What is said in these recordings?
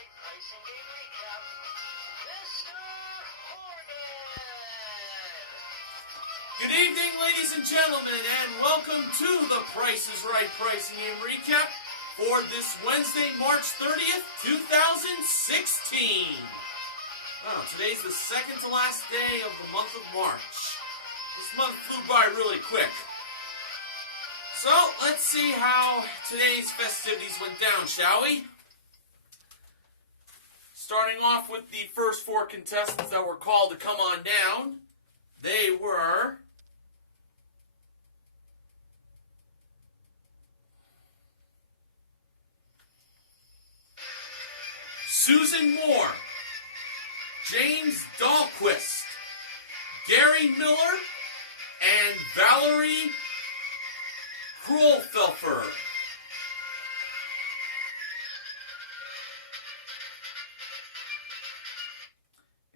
Right pricing game recap. Mr. Horgan. Good evening, ladies and gentlemen, and welcome to the Price is Right Pricing Game Recap for this Wednesday, March 30th, 2016. Oh, today's the second to last day of the month of March. This month flew by really quick. So, let's see how today's festivities went down, shall we? Starting off with the first four contestants that were called to come on down. They were Susan Moore, James Dahlquist, Gary Miller, and Valerie Krulfelfer.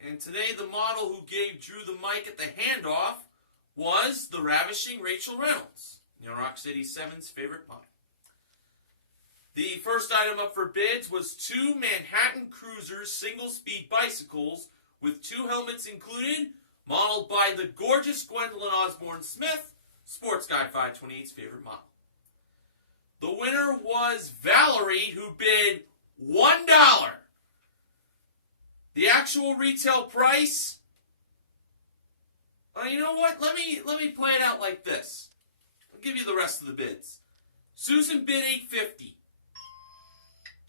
And today the model who gave Drew the mic at the handoff was the ravishing Rachel Reynolds, New Rock City 7's favorite model. The first item up for bids was two Manhattan Cruisers single-speed bicycles with two helmets included, modeled by the gorgeous Gwendolyn Osborne Smith, Sports Guy 528's favorite model. The winner was Valerie, who bid $1. The actual retail price, you know what? Let me play it out like this. I'll give you the rest of the bids. Susan bid $8.50.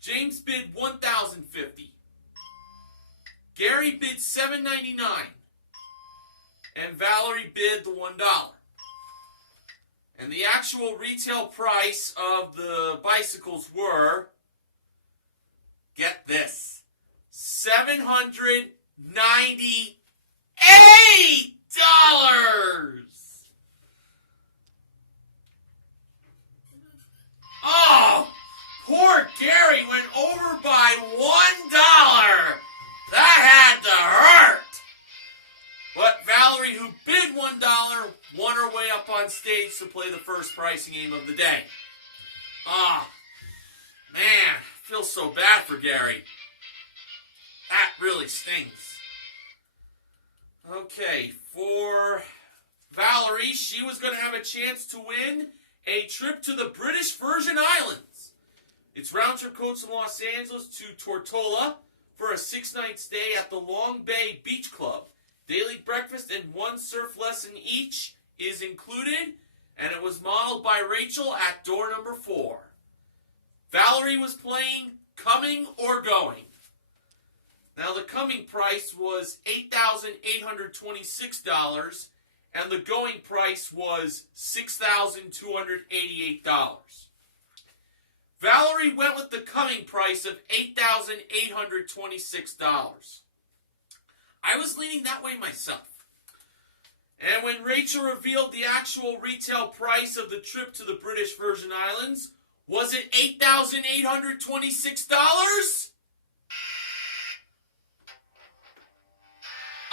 James bid $1,050. Gary bid $7.99. And Valerie bid the $1. And the actual retail price of the bicycles were, get this, $798. Oh, poor Gary went over by $1. That had to hurt. But Valerie, who bid $1, won her way up on stage to play the first pricing game of the day. Ah, man, I feel so bad for Gary. That really stings. Okay, for Valerie, she was going to have a chance to win a trip to the British Virgin Islands. It's round-trip coach from Los Angeles to Tortola for a 6-night stay at the Long Bay Beach Club. Daily breakfast and one surf lesson each is included, and it was modeled by Rachel at door number 4. Valerie was playing Coming or Going. Now, the coming price was $8,826, and the going price was $6,288. Valerie went with the coming price of $8,826. I was leaning that way myself. And when Rachel revealed the actual retail price of the trip to the British Virgin Islands, was it $8,826?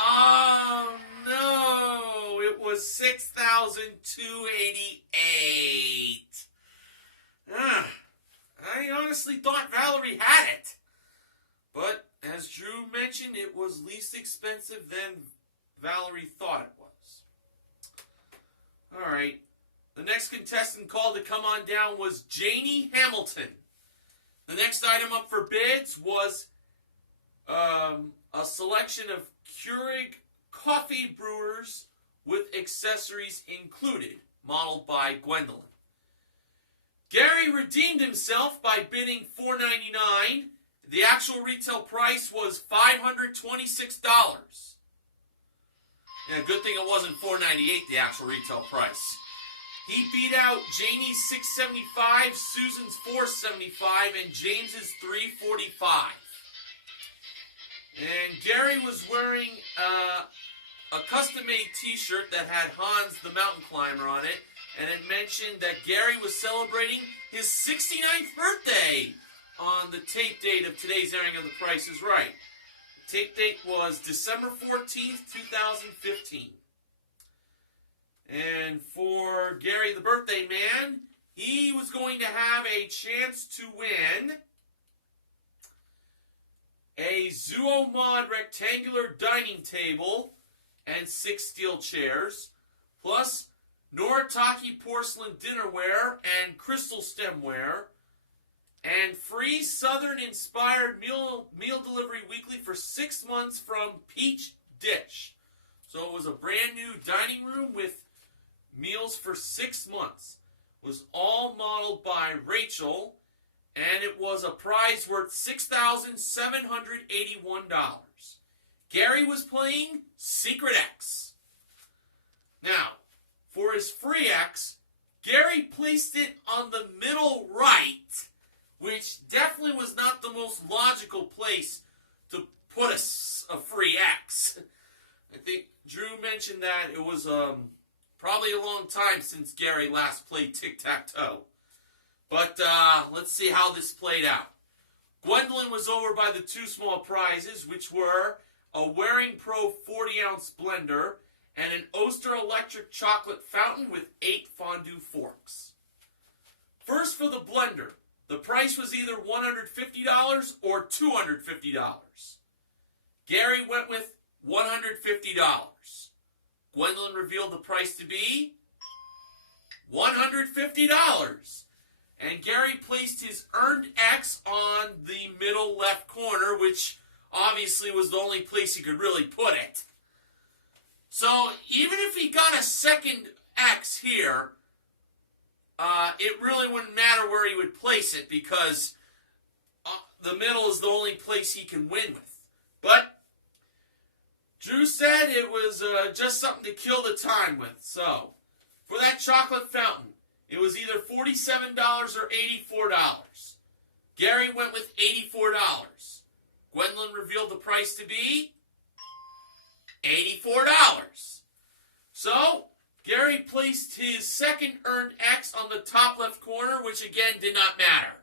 Oh, no. It was $6,288. I honestly thought Valerie had it. But, as Drew mentioned, it was least expensive than Valerie thought it was. Alright. The next contestant called to come on down was Janie Hamilton. The next item up for bids was a selection of Keurig coffee brewers with accessories included, modeled by Gwendolyn. Gary redeemed himself by bidding $4.99. The actual retail price was $526. Yeah, good thing it wasn't $4.98, the actual retail price. He beat out Janie's $6.75, Susan's $4.75, and James's $3.45. And Gary was wearing a custom-made t-shirt that had Hans the Mountain Climber on it, and it mentioned that Gary was celebrating his 69th birthday on the tape date of today's airing of The Price is Right. The tape date was December 14th, 2015. And for Gary the birthday man, he was going to have a chance to win a Zuomod rectangular dining table and 6 steel chairs, plus Noritake porcelain dinnerware and crystal stemware, and free Southern-inspired meal delivery weekly for 6 months from Peach Dish. So it was a brand new dining room with meals for 6 months. It was all modeled by Rachel, and it was a prize worth $6,781. Gary was playing Secret X. Now, for his free X, Gary placed it on the middle right, which definitely was not the most logical place to put a free X. I think Drew mentioned that it was probably a long time since Gary last played tic-tac-toe. But let's see how this played out. Gwendolyn was over by the 2 small prizes, which were a Waring Pro 40-ounce blender and an Oster electric chocolate fountain with 8 fondue forks. First for the blender. The price was either $150 or $250. Gary went with $150. Gwendolyn revealed the price to be $150. And Gary placed his earned X on the middle left corner, which obviously was the only place he could really put it. So even if he got a second X here, it really wouldn't matter where he would place it because the middle is the only place he can win with. But Drew said it was just something to kill the time with. So for that chocolate fountain, it was either $47 or $84. Gary went with $84. Gwendolyn revealed the price to be $84. So Gary placed his second earned X on the top left corner, which again did not matter.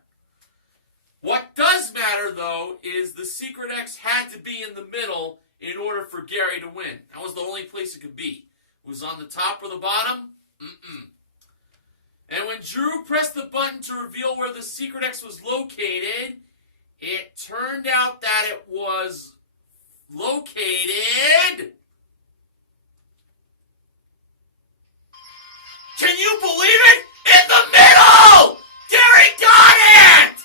What does matter, though, is the secret X had to be in the middle in order for Gary to win. That was the only place it could be. It was on the top or the bottom? And when Drew pressed the button to reveal where the secret X was located, it turned out that it was located... Can you believe it? In the middle! Gary got it!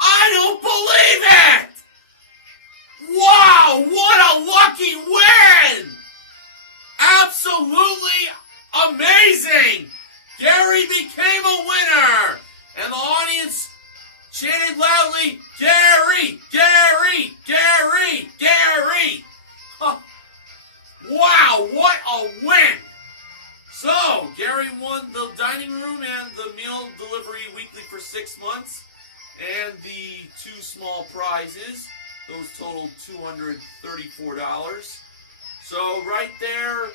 I don't believe it! Wow, what a lucky win! Absolutely amazing! Gary became a winner! And the audience chanted loudly, Gary, Gary, Gary, Gary! Huh. Wow, what a win! So, Gary won the dining room and the meal delivery weekly for 6 months, and the 2 small prizes. Those totaled $234. So, right there,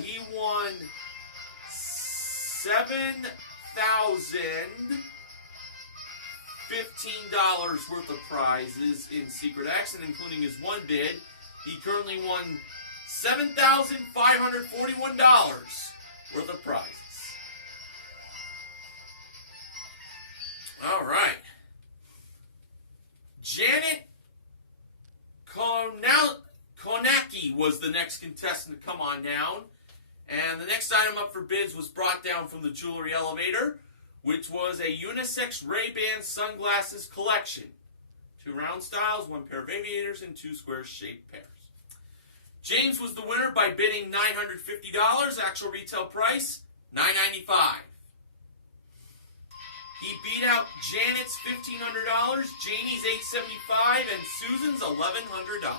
he won $7,015 worth of prizes in Secret X, and including his one bid, he currently won $7,541 worth of prizes. All right. Janet Konaki was the next contestant to come on down. And the next item up for bids was brought down from the jewelry elevator, which was a unisex Ray-Ban sunglasses collection. 2 round styles, 1 pair of aviators, and 2 square-shaped pairs. James was the winner by bidding $950. Actual retail price, $995. He beat out Janet's $1,500, Janie's $875, and Susan's $1,100.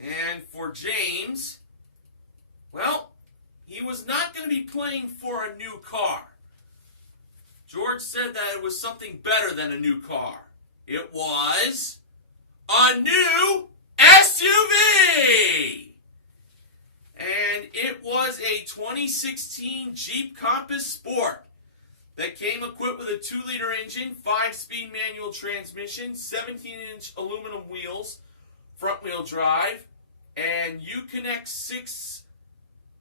And for James, well, he was not going to be playing for a new car. George said that it was something better than a new car. It was a new SUV! And it was a 2016 Jeep Compass Sport that came equipped with a 2-liter engine, 5-speed manual transmission, 17-inch aluminum wheels, front-wheel drive, and Uconnect 6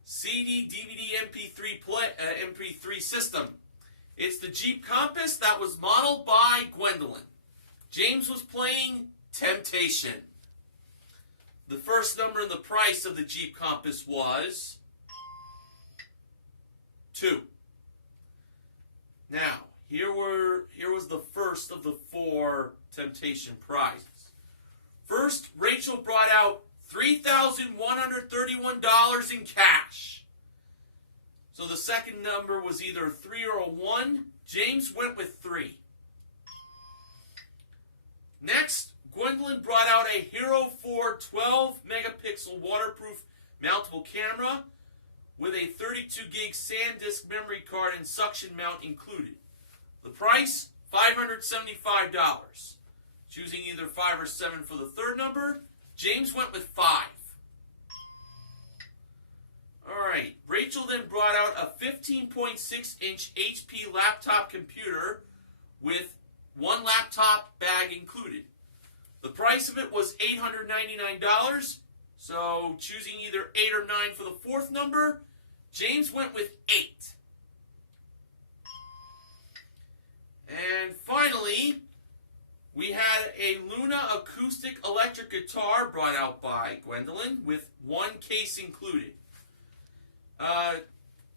CD, DVD, MP3 system. It's the Jeep Compass that was modeled by Gwendolyn. James was playing Temptation. The first number in the price of the Jeep Compass was 2. Now, here was the first of the 4 Temptation prizes. First, Rachel brought out $3,131 in cash. So the second number was either a 3 or a 1. James went with 3. Next, Gwendolyn brought out a Hero 4 12-megapixel waterproof mountable camera with a 32 gig SanDisk memory card and suction mount included. The price, $575. Choosing either 5 or 7 for the third number, James went with 5. Alright, Rachel then brought out a 15.6-inch HP laptop computer with 1 laptop bag included. The price of it was $899, so choosing either 8 or 9 for the fourth number, James went with 8. And finally, we had a Luna acoustic electric guitar brought out by Gwendolyn with 1 case included.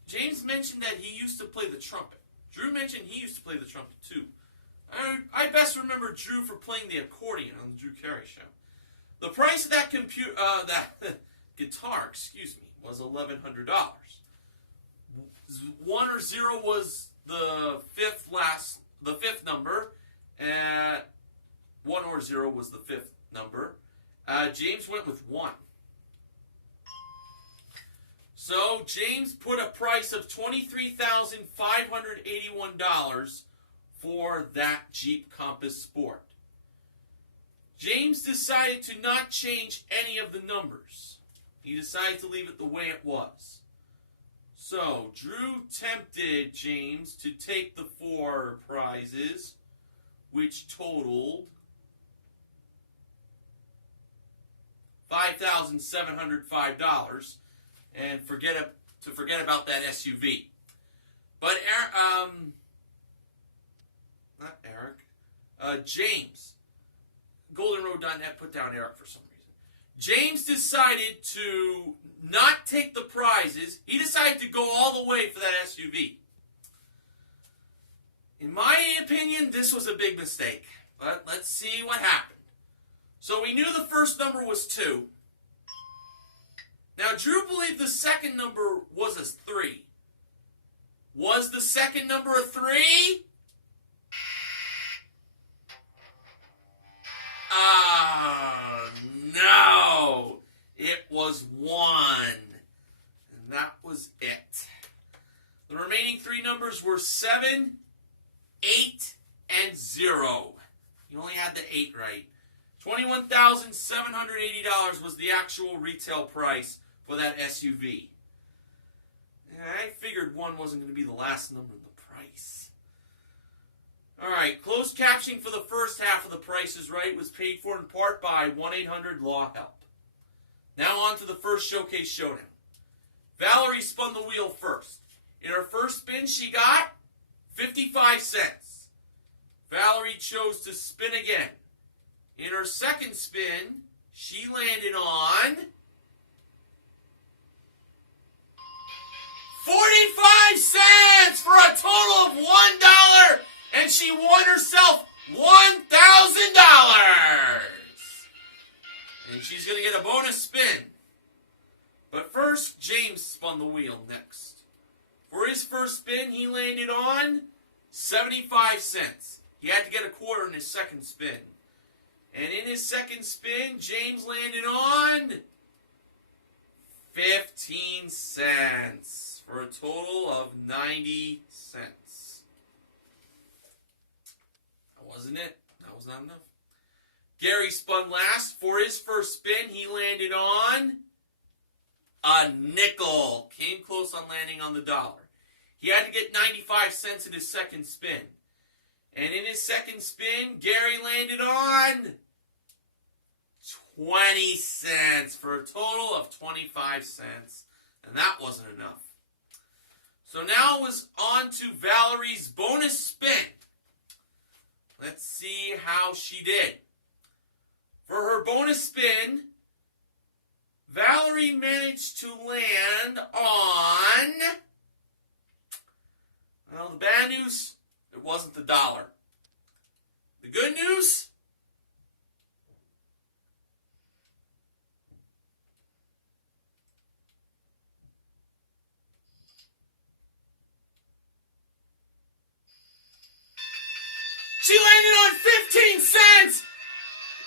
James mentioned that he used to play the trumpet. Drew mentioned he used to play the trumpet too. I best remember Drew for playing the accordion on the Drew Carey Show. The price of that guitar, was $1,100. 1 or 0 was the fifth number, and 1 or 0 was the 5th number. James went with 1. So James put a price of $23,581 for that Jeep Compass Sport. James decided to not change any of the numbers. He decided to leave it the way it was. So Drew tempted James to take the 4 prizes, which totaled $5,705, and forget about that SUV. But James, GoldenRoad.net put down Eric for some reason. James decided to not take the prizes. He decided to go all the way for that SUV. In my opinion, this was a big mistake. But let's see what happened. So we knew the first number was 2. Now, Drew believed the second number was a 3. Was the second number a 3? No. It was 1. And that was it. The remaining 3 numbers were 7, 8, and 0. You only had the 8 right. $21,780 was the actual retail price for that SUV. And I figured 1 wasn't going to be the last number in the price. Alright, closed captioning for the first half of The Price is Right was paid for in part by 1-800-LAW-HELP. Now on to the first showcase showdown. Valerie spun the wheel first. In her first spin, she got 55 cents. Valerie chose to spin again. In her second spin, she landed on 45 cents for a total of $1, and she won herself $1,000. And she's going to get a bonus spin. But first, James spun the wheel next. For his first spin, he landed on 75 cents. He had to get a quarter in his second spin. And in his second spin, James landed on 15 cents for a total of 90 cents. That wasn't it. That was not enough. Gary spun last. For his first spin, he landed on a nickel. Came close on landing on the dollar. He had to get 95 cents in his second spin. And in his second spin, Gary landed on 20 cents for a total of 25 cents. And that wasn't enough. So now it was on to Valerie's bonus spin. Let's see how she did. For her bonus spin, Valerie managed to land on... Well, the bad news, it wasn't the dollar. The good news... She landed on 15 cents,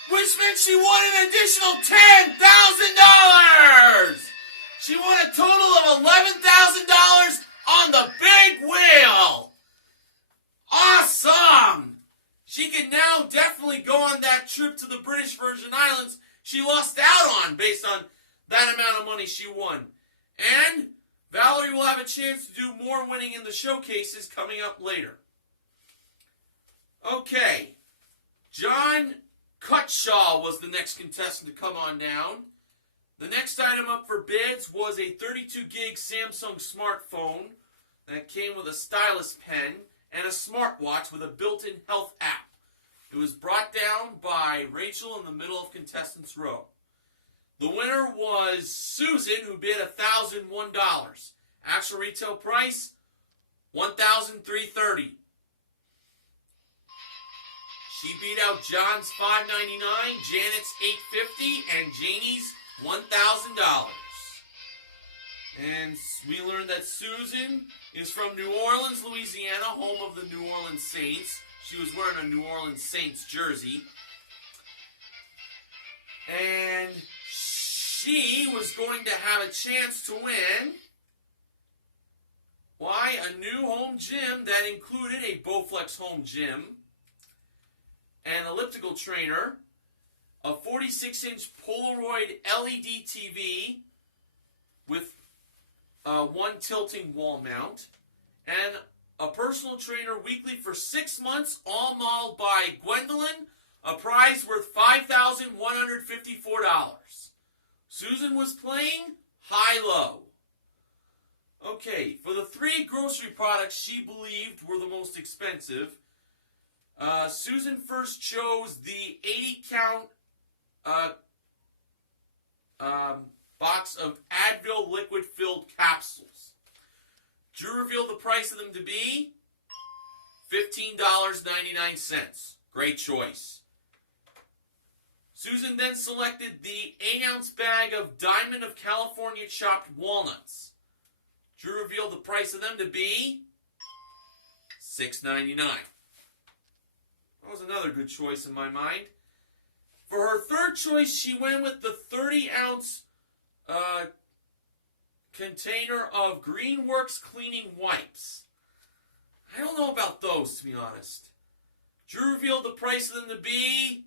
which meant she won an additional $10,000. She won a total of $11,000 on the big wheel. Awesome. She can now definitely go on that trip to the British Virgin Islands she lost out on based on that amount of money she won. And Valerie will have a chance to do more winning in the showcases coming up later. Okay, John Cutshaw was the next contestant to come on down. The next item up for bids was a 32-gig Samsung smartphone that came with a stylus pen and a smartwatch with a built-in health app. It was brought down by Rachel in the middle of contestants' row. The winner was Susan, who bid $1,001. Actual retail price, $1,330. She beat out John's $599, Janet's $850, and Janie's $1,000. And we learned that Susan is from New Orleans, Louisiana, home of the New Orleans Saints. She was wearing a New Orleans Saints jersey. And she was going to have a chance to win. Why? A new home gym that included a Bowflex home gym, an elliptical trainer, a 46-inch Polaroid LED TV with one tilting wall mount, and a personal trainer weekly for 6 months, all modeled by Gwendolyn, a prize worth $5,154. Susan was playing high-low. Okay, for the 3 grocery products she believed were the most expensive, Susan first chose the 80-count box of Advil liquid-filled capsules. Drew revealed the price of them to be $15.99. Great choice. Susan then selected the 8-ounce bag of Diamond of California chopped walnuts. Drew revealed the price of them to be $6.99. That was another good choice in my mind. For her third choice, she went with the 30-ounce container of Greenworks cleaning wipes. I don't know about those, to be honest. Drew revealed the price of them to be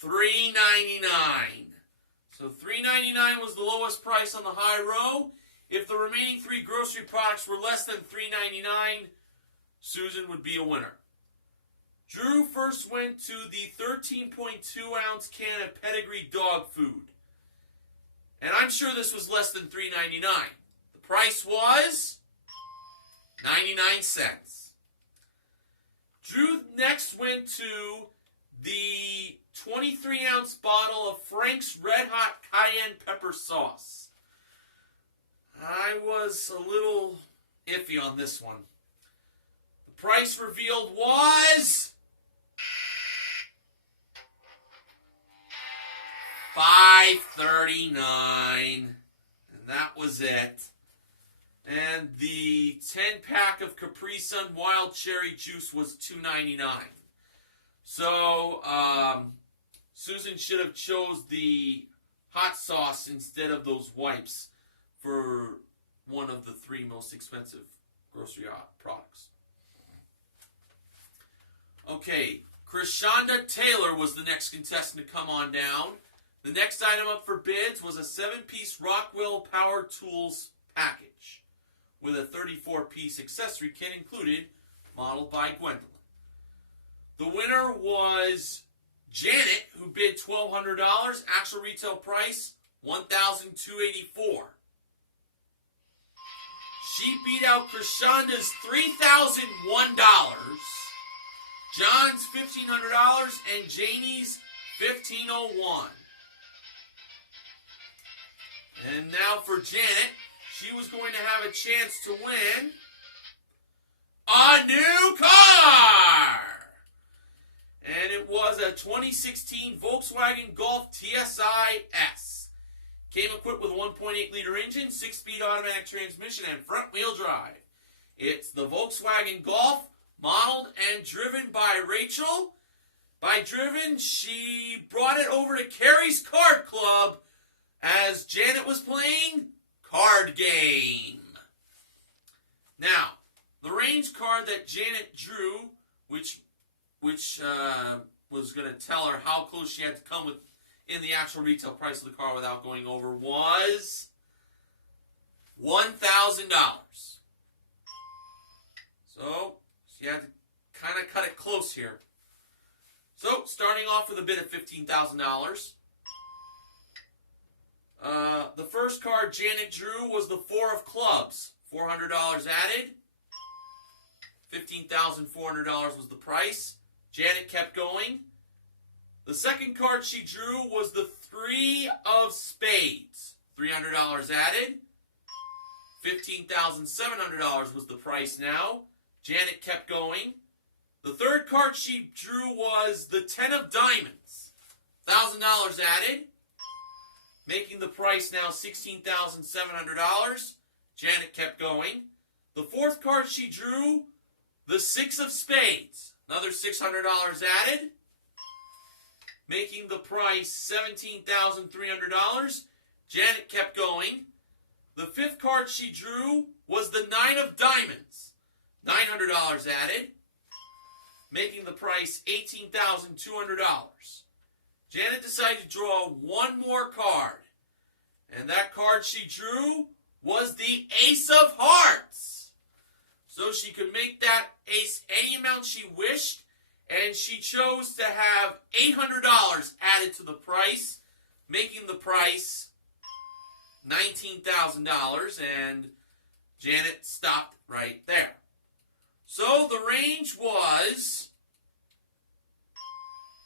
$3.99. So $3.99 was the lowest price on the high row. If the remaining 3 grocery products were less than $3.99, Susan would be a winner. Drew first went to the 13.2-ounce can of Pedigree dog food. And I'm sure this was less than $3.99. The price was 99 cents. Drew next went to the 23-ounce bottle of Frank's Red Hot Cayenne Pepper Sauce. I was a little iffy on this one. The price revealed was $5.39, and that was it. And the 10-pack of Capri Sun Wild Cherry Juice was $2.99. So Susan should have chose the hot sauce instead of those wipes for one of the 3 most expensive grocery products. Okay, Krishanda Taylor was the next contestant to come on down. The next item up for bids was a 7-piece Rockwell Power Tools package with a 34-piece accessory kit included, modeled by Gwendolyn. The winner was Janet, who bid $1,200. Actual retail price, $1,284. She beat out Krishanda's $3,001, John's $1,500, and Janie's $1,501. And now for Janet, she was going to have a chance to win a new car! And it was a 2016 Volkswagen Golf TSI S. Came equipped with a 1.8-liter engine, 6-speed automatic transmission, and front-wheel drive. It's the Volkswagen Golf, modeled and driven by Rachel. By driven, she brought it over to Carrie's Card Club as Janet was playing Card Game. Now, the range card that Janet drew, which was going to tell her how close she had to come in the actual retail price of the car without going over, was $1,000. So she had to kind of cut it close here. So starting off with a bid of $15,000. The first card Janet drew was the 4 of clubs. $400 added. $15,400 was the price. Janet kept going. The second card she drew was the 3 of spades. $300 added. $15,700 was the price now. Janet kept going. The third card she drew was the 10 of diamonds. $1,000 added, making the price now $16,700. Janet kept going. The fourth card she drew, the 6 of spades. Another $600 added, making the price $17,300. Janet kept going. The fifth card she drew was the 9 of diamonds. $900 added, making the price $18,200. Janet decided to draw one more card, and that card she drew was the Ace of Hearts. So she could make that ace any amount she wished, and she chose to have $800 added to the price, making the price $19,000, and Janet stopped right there. So the range was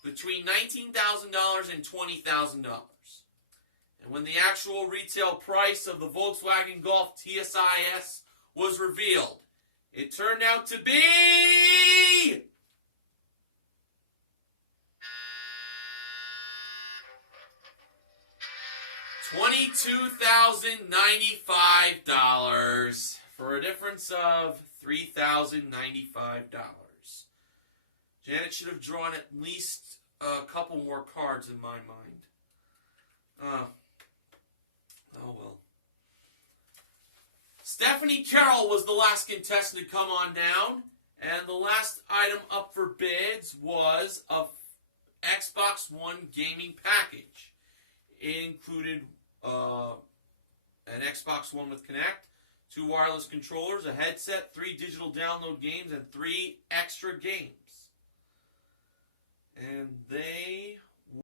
between $19,000 and $20,000. And when the actual retail price of the Volkswagen Golf TSIS was revealed, it turned out to be $22,095 for a difference of $3,095. Janet should have drawn at least a couple more cards in my mind. Oh well. Stephanie Carroll was the last contestant to come on down, and the last item up for bids was a Xbox One gaming package. It included an Xbox One with Kinect, 2 wireless controllers, a headset, 3 digital download games, and 3 extra games. And they